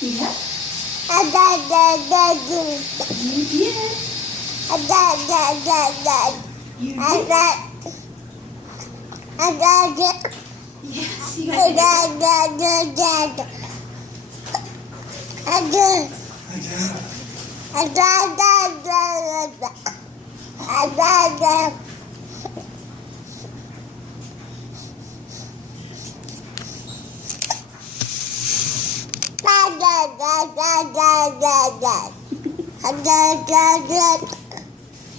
Yeah. You did. You did. Yes, you got it.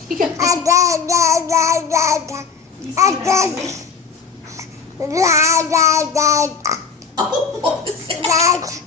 You got it. You see that? Oh, what was that?